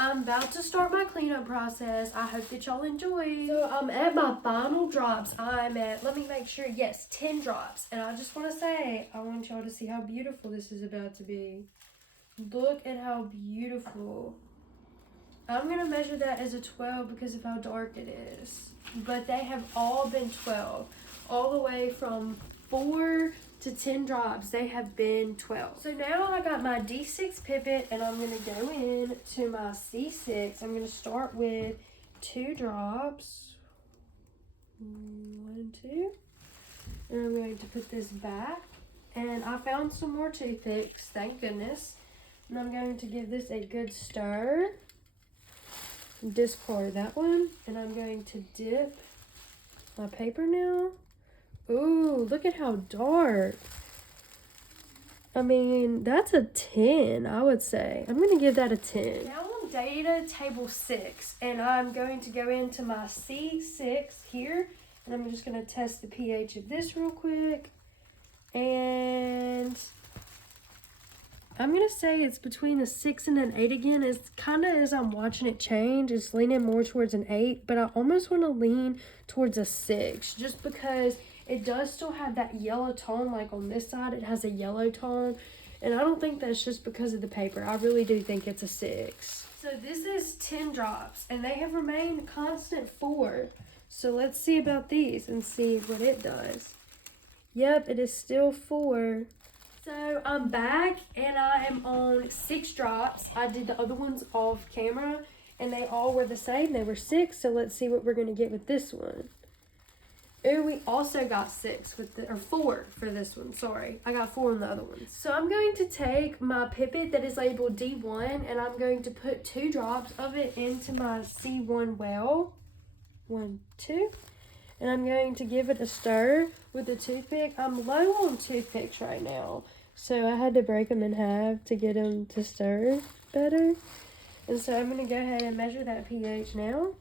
I'm about to start my cleanup process. I hope that y'all enjoy. So I'm at my final drops. I'm at, let me make sure, yes, 10 drops. And I just want to say, I want y'all to see how beautiful this is about to be. Look at how beautiful. I'm going to measure that as a 12 because of how dark it is. But they have all been 12. All the way from 4 to 10 drops, they have been 12. So now I got my D6 pipette and I'm going to go in to my C6. I'm going to start with 2 drops. 1, 2. And I'm going to put this back. And I found some more toothpicks, thank goodness. And I'm going to give this a good stir. Discard that one. And I'm going to dip my paper now. Ooh, look at how dark. I mean, that's a 10, I would say. I'm going to give that a 10. Now on data table 6, and I'm going to go into my C6 here, and I'm just going to test the pH of this real quick. And I'm going to say it's between a 6 and an 8 again. It's kind of, as I'm watching it change, it's leaning more towards an 8, but I almost want to lean towards a 6, just because it does still have that yellow tone. Like on this side, it has a yellow tone. And I don't think that's just because of the paper. I really do think it's a 6. So this is 10 drops, and they have remained constant 4. So let's see about these and see what it does. Yep, it is still 4. So I'm back, and I am on 6 drops. I did the other ones off camera, and they all were the same. They were 6, so let's see what we're going to get with this one. Oh, we also got 6 with the, or 4 for this one. Sorry, I got 4 on the other ones. So I'm going to take my pipette that is labeled D1, and I'm going to put 2 drops of it into my C1 well. 1, 2. And I'm going to give it a stir with a toothpick. I'm low on toothpicks right now, so I had to break them in half to get them to stir better. And so I'm going to go ahead and measure that pH now.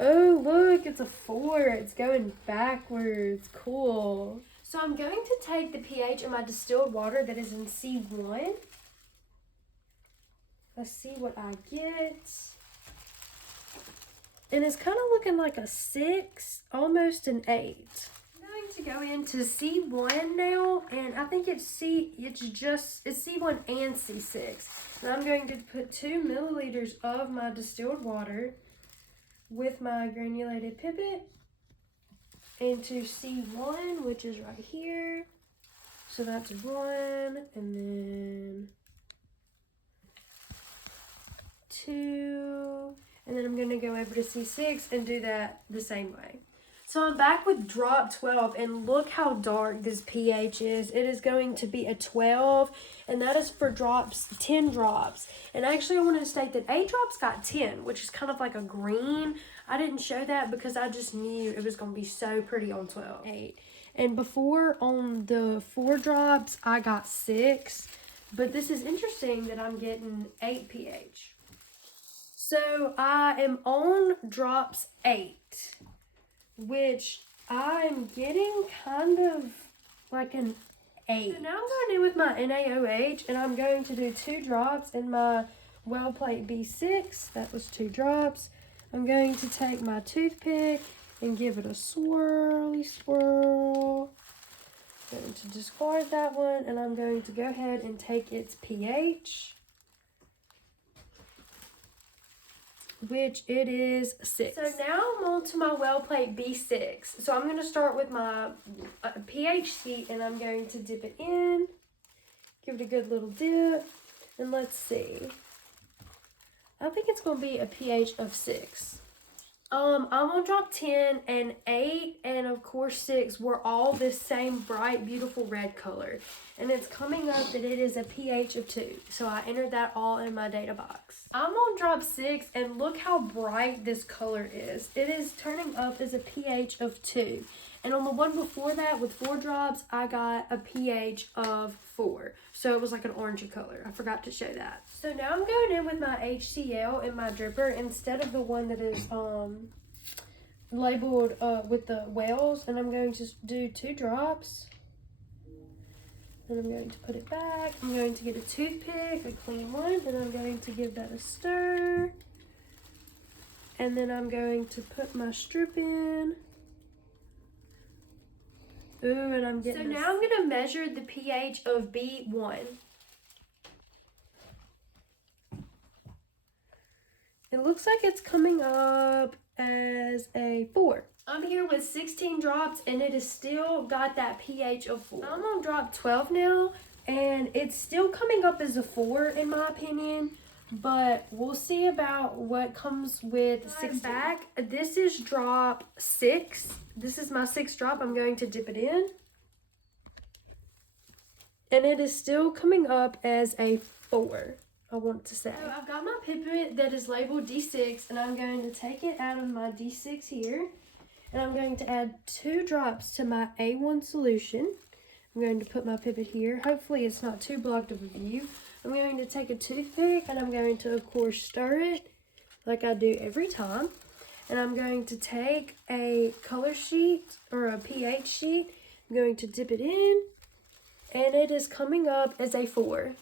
Oh, look, it's a 4. It's going backwards. Cool. So I'm going to take the pH of my distilled water that is in C1. Let's see what I get. And it's kind of looking like a 6, almost an 8. I'm going to go into C1 now, and I think it's C1 and C6. And I'm going to put 2 milliliters of my distilled water with my granulated pipette into C1, which is right here. So that's 1, and then 2, and then I'm going to go over to C6 and do that the same way. So I'm back with drop 12, and look how dark this pH is. It is going to be a 12, and that is for drops, 10 drops. And actually I wanted to state that 8 drops got 10, which is kind of like a green. I didn't show that because I just knew it was going to be so pretty on 12. 8. And before on the 4 drops, I got 6. But this is interesting that I'm getting 8 pH. So I am on drops 8, which I'm getting kind of like an 8. So now I'm going in with my NaOH, and I'm going to do 2 drops in my well plate B6. That was 2 drops. I'm going to take my toothpick and give it a swirly swirl. I'm going to discard that one, and I'm going to go ahead and take its pH, which it is 6. So now I'm on to my well plate B6. So I'm going to start with my pH sheet, and I'm going to dip it in, give it a good little dip, and let's see. I think it's going to be a pH of 6. I'm on drop 10, and 8 and of course 6 were all this same bright, beautiful red color. And it's coming up that it is a pH of 2. So I entered that all in my data box. I'm on drop 6, and look how bright this color is. It is turning up as a pH of 2. And on the one before that with 4 drops, I got a pH of 4. So it was like an orangey color. I forgot to show that. So now I'm going in with my HCl in my dripper instead of the one that is labeled with the whales. And I'm going to do 2 drops. And I'm going to put it back. I'm going to get a toothpick, a clean one, and I'm going to give that a stir. And then I'm going to put my strip in. Ooh, and I'm getting So now I'm going to measure the pH of B1. It looks like it's coming up as a 4. I'm here with 16 drops and it has still got that pH of 4. I'm on drop 12 now and it's still coming up as a 4 in my opinion, but we'll see about what comes with 6 back. This is drop 6. This is my 6th drop. I'm going to dip it in. And it is still coming up as a 4. I want to say. So I've got my pipette that is labeled D6 and I'm going to take it out of my D6 here and I'm going to add 2 drops to my A1 solution. I'm going to put my pipette here. Hopefully it's not too blocked of a view. I'm going to take a toothpick and I'm going to of course stir it like I do every time. And I'm going to take a color sheet or a pH sheet. I'm going to dip it in and it is coming up as a 4.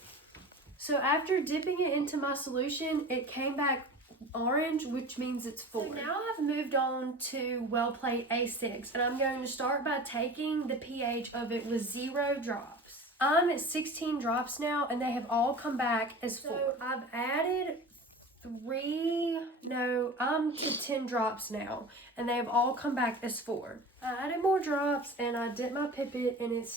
So after dipping it into my solution, it came back orange, which means it's 4. So now I've moved on to WellPlate A6, and I'm going to start by taking the pH of it with 0 drops. I'm at 16 drops now, and they have all come back as 4. So I've added I'm to 10 drops now, and they have all come back as 4. I added more drops, and I dipped my pipette, and it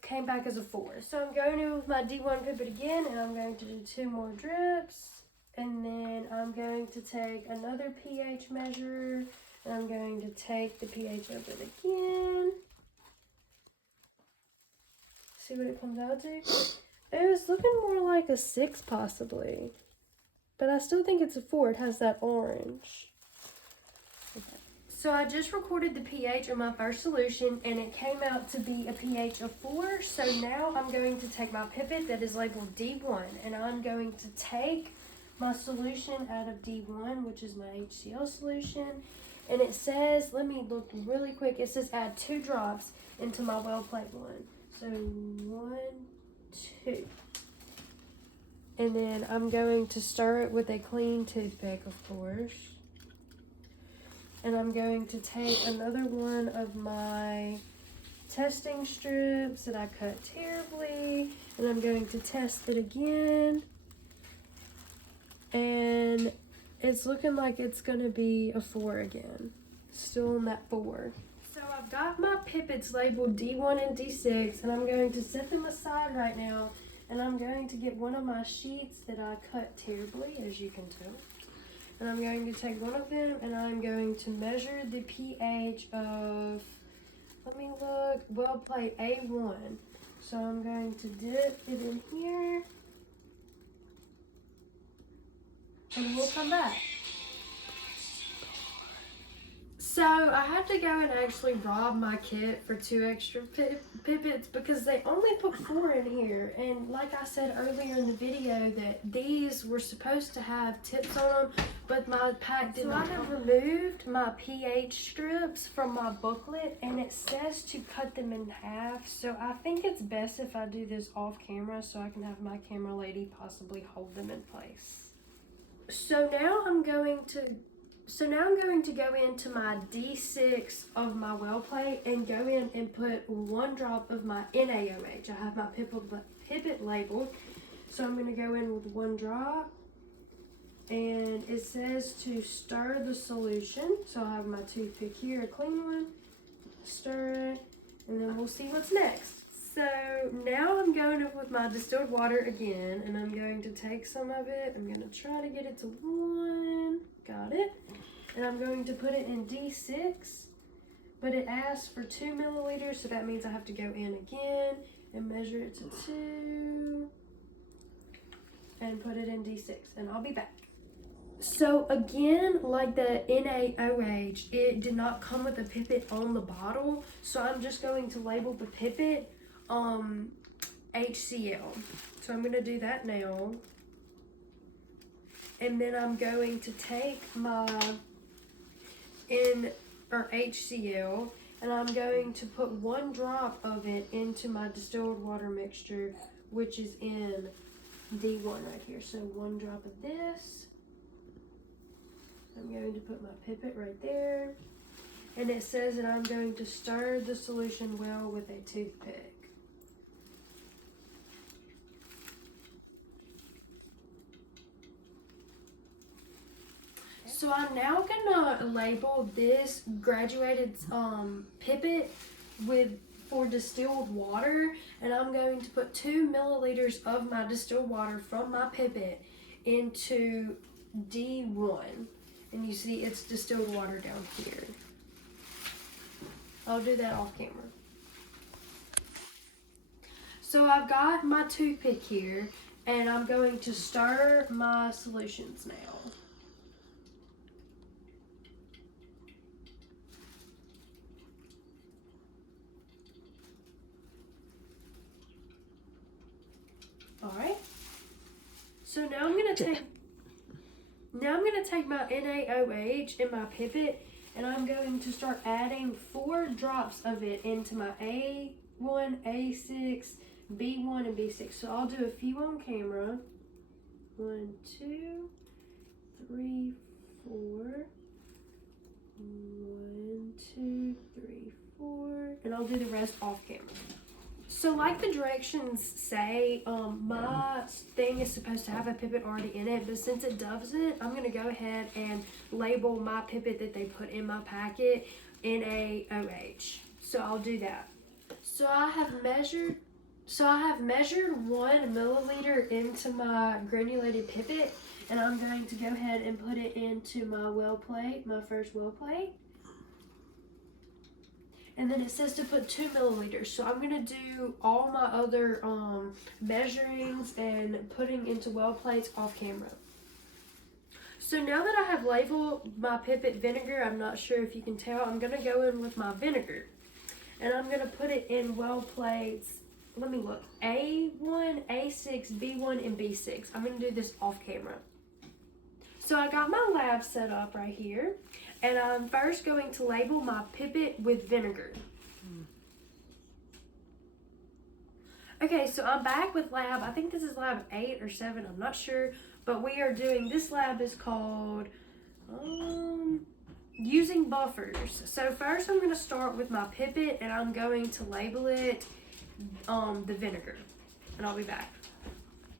came back as a 4. So I'm going in with my D1 pipette again, and I'm going to do 2 more drips. And then I'm going to take another pH measure, and I'm going to take the pH of it again. See what it comes out to? It was looking more like a 6 possibly. But I still think it's a 4. It has that orange. Okay. So I just recorded the pH of my first solution and it came out to be a pH of 4. So now I'm going to take my pipette that is labeled D1 and I'm going to take my solution out of D1, which is my HCl solution. And it says, let me look really quick. It says add 2 drops into my WellPlate one. So 1, 2. And then I'm going to stir it with a clean toothpick, of course. And I'm going to take another one of my testing strips that I cut terribly. And I'm going to test it again. And it's looking like it's going to be a 4 again. Still in that 4. So I've got my pipettes labeled D1 and D6. And I'm going to set them aside right now. And I'm going to get one of my sheets that I cut terribly, as you can tell. And I'm going to take one of them and I'm going to measure the pH of, let me look, WellPlate A1. So I'm going to dip it in here. And we'll come back. So I had to go and actually rob my kit for 2 extra pipettes because they only put 4 in here. And like I said earlier in the video that these were supposed to have tips on them, but my pack didn't. So I have removed my pH strips from my booklet and it says to cut them in half. So I think it's best if I do this off camera so I can have my camera lady possibly hold them in place. So now I'm going to go into my D6 of my WellPlate and go in and put 1 drop of my NaOH. I have my pipette labeled. So I'm going to go in with 1 drop. And it says to stir the solution. So I have my toothpick here, a clean one. Stir it. And then we'll see what's next. So now I'm going up with my distilled water again. And I'm going to take some of it. I'm going to try to get it to 1. Got it. And I'm going to put it in D6, but it asks for 2 milliliters, so that means I have to go in again and measure it to 2 and put it in D6, and I'll be back. So again, like the NaOH, it did not come with a pipette on the bottle, so I'm just going to label the pipette HCl. So I'm going to do that now. And then I'm going to take my HCl and I'm going to put 1 drop of it into my distilled water mixture, which is in D1 right here. So 1 drop of this. I'm going to put my pipette right there. And it says that I'm going to stir the solution well with a toothpick. So I'm now gonna label this graduated pipette for distilled water, and I'm going to put 2 milliliters of my distilled water from my pipette into D1. And you see it's distilled water down here. I'll do that off camera. So I've got my toothpick here, and I'm going to stir my solutions now. Alright. So now I'm gonna take my NaOH in my pipette, and I'm going to start adding 4 drops of it into my A1, A6, B1, and B6. So I'll do a few on camera. 1, 2, 3, 4. 1, 2, 3, 4. And I'll do the rest off camera. So like the directions say, my thing is supposed to have a pipette already in it, but since it doesn't, I'm going to go ahead and label my pipette that they put in my packet NaOH. So I'll do that. So I have measured 1 milliliter into my granulated pipette, and I'm going to go ahead and put it into my well plate, my first well plate. And then it says to put 2 milliliters. So I'm going to do all my other measurings and putting into well plates off camera. So now that I have labeled my pipette vinegar, I'm not sure if you can tell, I'm going to go in with my vinegar. And I'm going to put it in well plates. Let me look. A1, A6, B1, and B6. I'm going to do this off camera. So I got my lab set up right here. And I'm first going to label my pipette with vinegar. Okay, so I'm back with lab. I think this is lab 8 or 7. I'm not sure. But we are doing, this lab is called using buffers. So first I'm going to start with my pipette, and I'm going to label it the vinegar. And I'll be back.